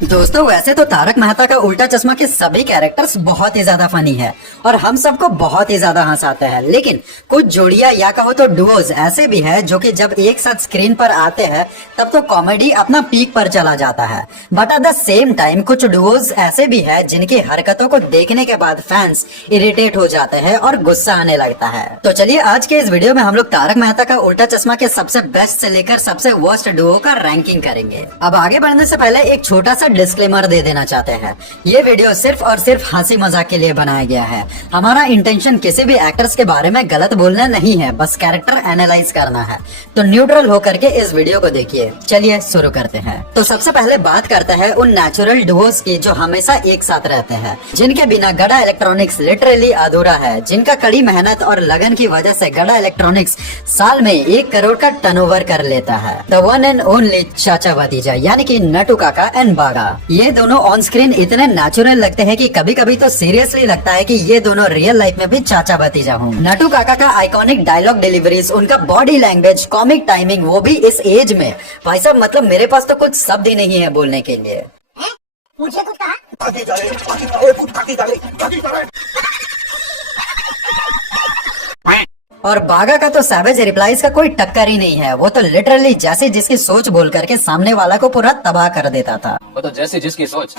दोस्तों वैसे तो तारक मेहता का उल्टा चश्मा के सभी कैरेक्टर्स बहुत ही ज्यादा फनी है और हम सबको बहुत ही ज्यादा हंसाते हैं, लेकिन कुछ जोड़ियां या कहो तो डुओज ऐसे भी है जो कि जब एक साथ स्क्रीन पर आते हैं तब तो कॉमेडी अपना पीक पर चला जाता है। But at the same time कुछ डुओज ऐसे भी है जिनकी हरकतों को देखने के बाद फैंस इरिटेट हो जाते हैं और गुस्सा आने लगता है। तो चलिए आज के इस वीडियो में हम लोग तारक मेहता का उल्टा चश्मा के सबसे बेस्ट से लेकर सबसे वर्स्ट डुओ का रैंकिंग करेंगे। अब आगे बढ़ने से पहले एक छोटा सा डिस्क्लेमर दे देना चाहते हैं, ये वीडियो सिर्फ और सिर्फ हंसी मजाक के लिए बनाया गया है। हमारा इंटेंशन किसी भी एक्टर्स के बारे में गलत बोलना नहीं है, बस कैरेक्टर एनालाइज करना है। तो न्यूट्रल होकर के इस वीडियो को देखिए। चलिए शुरू करते हैं। तो सबसे पहले बात करते हैं उन नेचुरल डुओस की जो हमेशा एक साथ रहते हैं, जिनके बिना गड़ा इलेक्ट्रॉनिक्स लिटरली अधूरा है, जिनका कड़ी मेहनत और लगन की वजह से गड़ा इलेक्ट्रॉनिक्स साल में 1 करोड़ का टर्नओवर कर लेता है। द वन एंड ओनली चाचा भतीजा यानी कि नटू काका एंड बागा। ये दोनों ऑन स्क्रीन इतने नेचुरल लगते हैं कि कभी कभी तो सीरियसली लगता है कि ये दोनों रियल लाइफ में भी चाचा भतीजा हों। नटू काका का आइकॉनिक डायलॉग डिलीवरीज, उनका बॉडी लैंग्वेज, कॉमिक टाइमिंग, वो भी इस एज में। भाई साहब मतलब मेरे पास तो कुछ शब्द ही नहीं है बोलने के लिए। मुझे कुछ कहा? और बागा का तो सैवेज रिप्लाईज का कोई टक्कर ही नहीं है। वो तो लिटरली जैसे जिसकी सोच बोल करके सामने वाला को पूरा तबाह कर देता था। वो तो जैसे जिसकी सोच।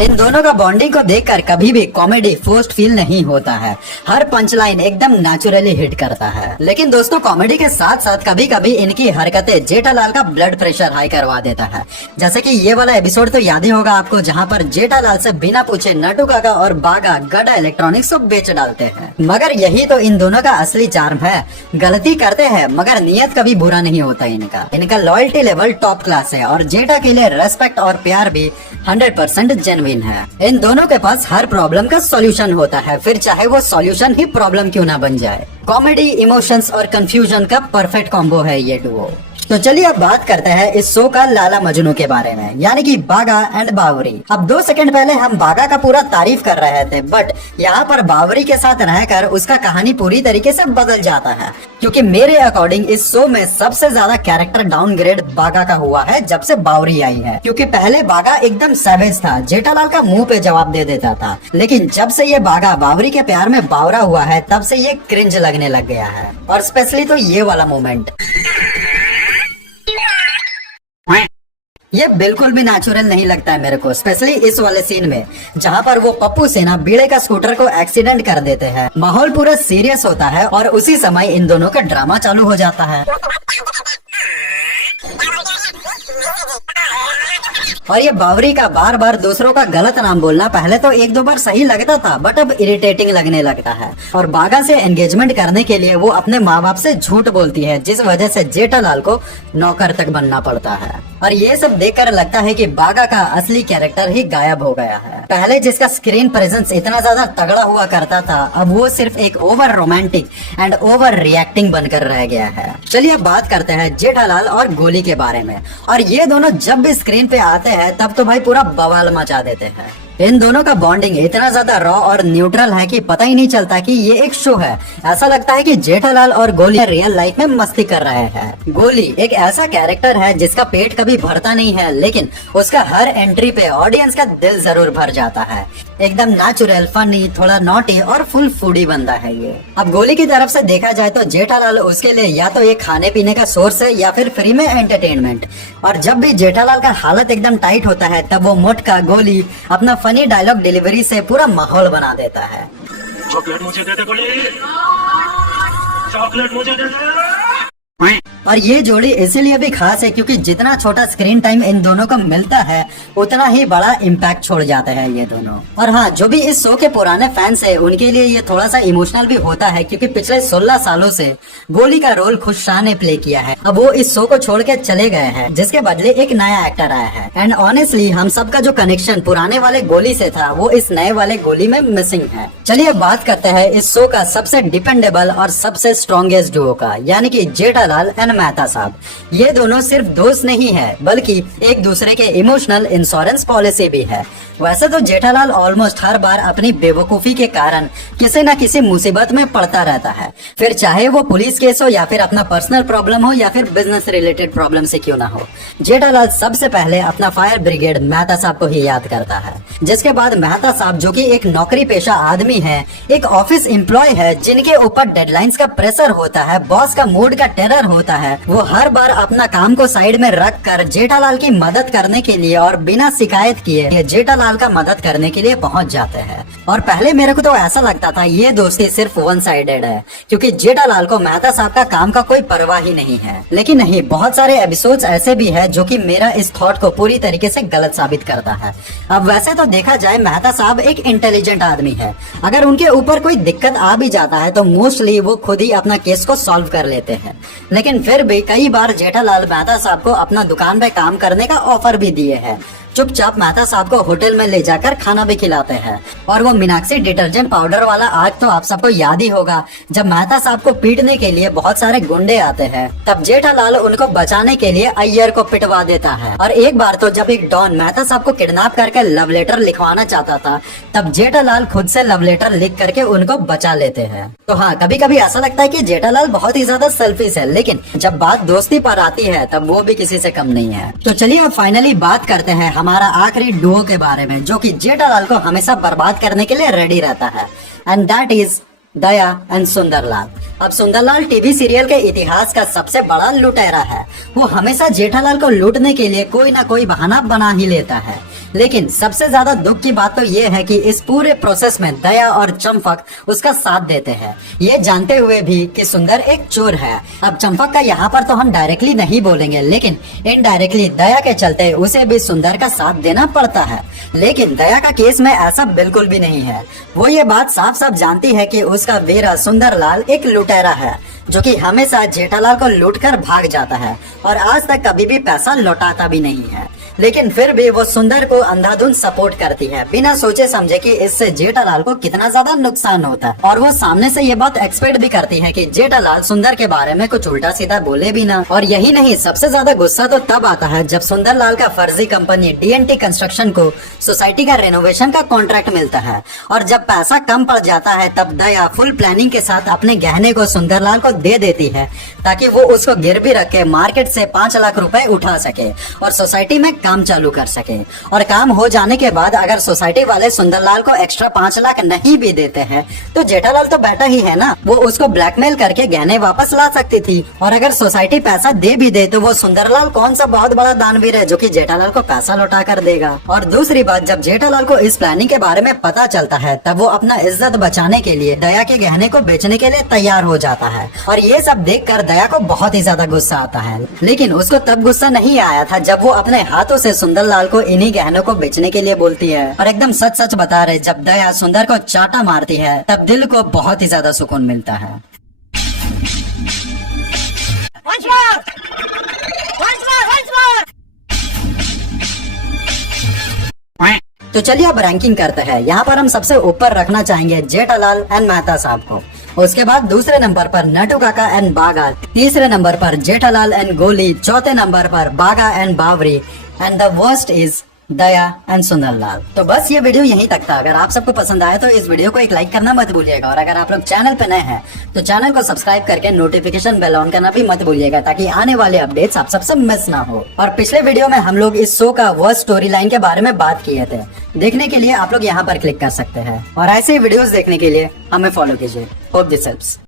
इन दोनों का बॉन्डिंग को देखकर कभी भी कॉमेडी फोर्स्ड फील नहीं होता है। हर पंच लाइन एकदम नेचुरली हिट करता है। लेकिन दोस्तों कॉमेडी के साथ साथ कभी कभी इनकी हरकतें जेठालाल का ब्लड प्रेशर हाई करवा देता है। जैसे कि ये वाला एपिसोड तो याद ही होगा आपको, जहां पर जेठालाल से बिना पूछे नटू काका और बागा गड़ा इलेक्ट्रॉनिक्स को बेच डालते हैं। मगर यही तो इन दोनों का असली चार्म है। गलती करते हैं मगर नियत कभी बुरा नहीं होता इनका लॉयल्टी लेवल टॉप क्लास है और जेठा के लिए रेस्पेक्ट और प्यार भी 100% जेन्युइन है। इन दोनों के पास हर प्रॉब्लम का सॉल्यूशन होता है, फिर चाहे वो सॉल्यूशन ही प्रॉब्लम क्यों ना बन जाए। कॉमेडी, इमोशंस और कंफ्यूजन का परफेक्ट कॉम्बो है ये डुओ। तो चलिए अब बात करते हैं इस शो का लाला मजनू के बारे में, यानी कि बागा एंड बावरी। अब 2 सेकंड पहले हम बागा का पूरा तारीफ कर रहे थे, बट यहाँ पर बावरी के साथ रहकर उसका कहानी पूरी तरीके से बदल जाता है। क्योंकि मेरे अकॉर्डिंग इस शो में सबसे ज्यादा कैरेक्टर डाउनग्रेड बागा का हुआ है जब से बावरी आई है। क्योंकि पहले बागा एकदम सैवेज था, जेठालाल का मुंह पे जवाब दे देता था, लेकिन जब से ये बागा बावरी के प्यार में बावरा हुआ है तब से ये क्रिंज लगने लग गया है। और स्पेशली तो ये वाला मोमेंट, ये बिल्कुल भी नेचुरल नहीं लगता है मेरे को, स्पेशली इस वाले सीन में जहां पर वो पप्पू सेना बीड़े का स्कूटर को एक्सीडेंट कर देते हैं। माहौल पूरा सीरियस होता है और उसी समय इन दोनों का ड्रामा चालू हो जाता है। और ये बावरी का बार बार दूसरों का गलत नाम बोलना पहले तो 1-2 बार सही लगता था, बट अब इरिटेटिंग लगने लगता है। और बागा से एंगेजमेंट करने के लिए वो अपने माँ बाप से झूठ बोलती है, जिस वजह से जेठालाल को नौकर तक बनना पड़ता है। और ये सब देखकर लगता है कि बागा का असली कैरेक्टर ही गायब हो गया है। पहले जिसका स्क्रीन प्रेजेंस इतना ज्यादा तगड़ा हुआ करता था, अब वो सिर्फ एक over romantic and over reacting बनकर रह गया है। चलिए अब बात करते हैं जेठालाल और गोली के बारे में। और ये दोनों जब भी स्क्रीन पे आते हैं तब तो भाई पूरा बवाल मचा देते हैं। इन दोनों का बॉन्डिंग इतना ज्यादा रॉ और न्यूट्रल है कि पता ही नहीं चलता कि ये एक शो है। ऐसा लगता है कि जेठालाल और गोली रियल लाइफ में मस्ती कर रहे हैं। गोली एक ऐसा कैरेक्टर है जिसका पेट कभी भरता नहीं है, लेकिन उसका हर एंट्री पे ऑडियंस का दिल जरूर भर जाता है। एकदम नेचुरल, फनी, थोड़ा नॉटी और फुल फूडी बंदा है ये। अब गोली की तरफ से देखा जाए तो जेठालाल उसके लिए या तो एक खाने पीने का सोर्स है या फिर फ्री में एंटरटेनमेंट। और जब भी जेठालाल का हालत एकदम टाइट होता है तब वो मोटका गोली अपना फनी डायलॉग डिलीवरी से पूरा माहौल बना देता है। चॉकलेट मुझे दे दे गोली, चॉकलेट मुझे दे दे। और ये जोड़ी इसीलिए भी खास है क्योंकि जितना छोटा स्क्रीन टाइम इन दोनों को मिलता है उतना ही बड़ा इम्पैक्ट छोड़ जाते हैं ये दोनों। और हाँ, जो भी इस शो के पुराने फैंस है उनके लिए ये थोड़ा सा इमोशनल भी होता है, क्योंकि पिछले 16 सालों से गोली का रोल खुद शाह ने प्ले किया है। अब वो इस शो को छोड़ के चले गए हैं, जिसके बदले एक नया एक्टर आया है। एंड ऑनेस्टली हम सबका जो कनेक्शन पुराने वाले गोली से था वो इस नए वाले गोली में मिसिंग है। चलिए बात करते हैं इस शो का सबसे डिपेंडेबल और सबसे स्ट्रॉन्गेस्ट डुओ का, यानी कि जेठालाल जेठालाल एंड मेहता साहब। ये दोनों सिर्फ दोस्त नहीं है बल्कि एक दूसरे के इमोशनल इंश्योरेंस पॉलिसी भी है। वैसे तो जेठालाल ऑलमोस्ट हर बार अपनी बेवकूफी के कारण किसी न किसी मुसीबत में पड़ता रहता है, फिर चाहे वो पुलिस केस हो या फिर अपना पर्सनल प्रॉब्लम हो या फिर बिजनेस रिलेटेड प्रॉब्लम से क्यों ना हो। जेठालाल सबसे पहले अपना फायर ब्रिगेड मेहता साहब को ही याद करता है, जिसके बाद मेहता साहब जो कि एक नौकरी पेशा आदमी है, एक ऑफिस एम्प्लॉय है, जिनके ऊपर डेडलाइंस का प्रेशर होता है, बॉस का मूड का टेरर होता है, वो हर बार अपना काम को साइड में रख कर जेठालाल की मदद करने के लिए और बिना शिकायत किए जेठालाल का मदद करने के लिए पहुंच जाते हैं। और पहले मेरे को तो ऐसा लगता था ये दोस्ती सिर्फ वन साइडेड है, क्योंकि जेठालाल को मेहता साहब का काम का कोई परवाह ही नहीं है। लेकिन नहीं, बहुत सारे एपिसोड्स ऐसे भी है जो कि मेरा इस थॉट को पूरी तरीके से गलत साबित करता है। अब वैसे तो देखा जाए मेहता साहब एक इंटेलिजेंट आदमी है, अगर उनके ऊपर कोई दिक्कत आ भी जाता है तो मोस्टली वो खुद ही अपना केस को सॉल्व कर लेते हैं। लेकिन फिर भी कई बार जेठालाल मेहता साहब को अपना दुकान पे काम करने का ऑफर भी दिए हैं। चुपचाप मेहता साहब को होटल में ले जाकर खाना भी खिलाते हैं। और वो मीनाक्षी डिटर्जेंट पाउडर वाला आग तो आप सबको याद ही होगा, जब मेहता साहब को पीटने के लिए बहुत सारे गुंडे आते हैं, तब जेठालाल उनको बचाने के लिए अय्यर को पिटवा देता है। और एक बार तो जब एक डॉन मेहता साहब को किडनैप करके लव लेटर लिखवाना चाहता था, तब जेठालाल खुद से लव लेटर लिख करके उनको बचा लेते हैं। तो हाँ, कभी कभी ऐसा लगता है कि जेठालाल बहुत ही ज्यादा सेल्फिश है, लेकिन जब बात दोस्ती पर आती है तब वो भी किसी से कम नहीं है। तो चलिए अब फाइनली बात करते हैं हमारा आखिरी डुओ के बारे में, जो कि जेठालाल को हमेशा बर्बाद करने के लिए रेडी रहता है, and that is Daya and Sundarlal. अब सुंदरलाल टीवी सीरियल के इतिहास का सबसे बड़ा लुटेरा है। वो हमेशा जेठालाल को लूटने के लिए कोई ना कोई बहाना बना ही लेता है। लेकिन सबसे ज्यादा दुख की बात तो ये है कि इस पूरे प्रोसेस में दया और चंपक उसका साथ देते हैं, ये जानते हुए भी कि सुंदर एक चोर है। अब चंपक का यहाँ पर तो हम डायरेक्टली नहीं बोलेंगे, लेकिन इनडायरेक्टली दया के चलते उसे भी सुंदर का साथ देना पड़ता है। लेकिन दया का केस में ऐसा बिल्कुल भी नहीं है। वो ये बात साफ साफ जानती है कि उसका वीरा सुंदरलाल एक लुटेरा है, जो कि हमेशा जेठालाल को लूटकर भाग जाता है और आज तक कभी भी पैसा लौटाता भी नहीं है। लेकिन फिर भी वो सुंदर को अंधाधुंध सपोर्ट करती है, बिना सोचे समझे कि इससे जेठालाल को कितना ज्यादा नुकसान होता है। और वो सामने से ये बात एक्सपेक्ट भी करती है कि जेठालाल सुंदर के बारे में कुछ उल्टा सीधा बोले भी ना। और यही नहीं, सबसे ज्यादा गुस्सा तो तब आता है जब सुंदरलाल का फर्जी कंपनी DNT कंस्ट्रक्शन को सोसाइटी का रेनोवेशन का कॉन्ट्रैक्ट मिलता है, और जब पैसा कम पड़ जाता है तब दया फुल प्लानिंग के साथ अपने गहने को सुंदरलाल को दे देती है, ताकि वो उसको गिरवी रख के मार्केट से 5 लाख रुपए उठा सके और सोसाइटी में काम चालू कर सके। और काम हो जाने के बाद अगर सोसाइटी वाले सुंदरलाल को एक्स्ट्रा 5 लाख नहीं भी देते हैं तो जेठालाल तो बैठा ही है ना, वो उसको ब्लैकमेल करके गहने वापस ला सकती थी। और अगर सोसाइटी पैसा दे भी दे तो वो सुंदरलाल कौन सा बहुत बड़ा दानवीर है जो कि जेठालाल को पैसा लौटा कर देगा। और दूसरी बात, जब जेठालाल को इस प्लानिंग के बारे में पता चलता है तब वो अपना इज्जत बचाने के लिए दया के गहने को बेचने के लिए तैयार हो जाता है। और ये सब देखकर दया को बहुत ही ज्यादा गुस्सा आता है, लेकिन उसको तब गुस्सा नहीं आया था जब वो अपने हाथों से सुंदरलाल को इन्हीं गहनों को बेचने के लिए बोलती है। और एकदम सच सच बता रहे, जब दया सुंदर को चाटा मारती है तब दिल को बहुत ही ज्यादा सुकून मिलता है। तो चलिए अब रैंकिंग करते हैं। यहाँ पर हम सबसे ऊपर रखना चाहेंगे जेठालाल एंड मेहता साहब को, उसके बाद दूसरे नंबर पर नटू काका एंड बागा, तीसरे नंबर पर जेठालाल एंड गोली, चौथे नंबर पर Bagha and Bawri, and the worst is Daya and Sundarlal. तो बस ये वीडियो यहीं तक था। अगर आप सबको पसंद आया तो इस वीडियो को एक लाइक करना मत भूलिएगा, और अगर आप लोग चैनल पे नए हैं तो चैनल को सब्सक्राइब करके नोटिफिकेशन बेल ऑन करना भी मत भूलिएगा, ताकि आने वाले अपडेट्स आप सबसे मिस ना हो। और पिछले वीडियो में हम लोग इस शो का वर्स्ट स्टोरी लाइन के बारे में बात किए थे, देखने के लिए आप लोग यहाँ पर क्लिक कर सकते हैं। और ऐसे ही वीडियोस देखने के लिए हमें फॉलो कीजिए। Hope this helps.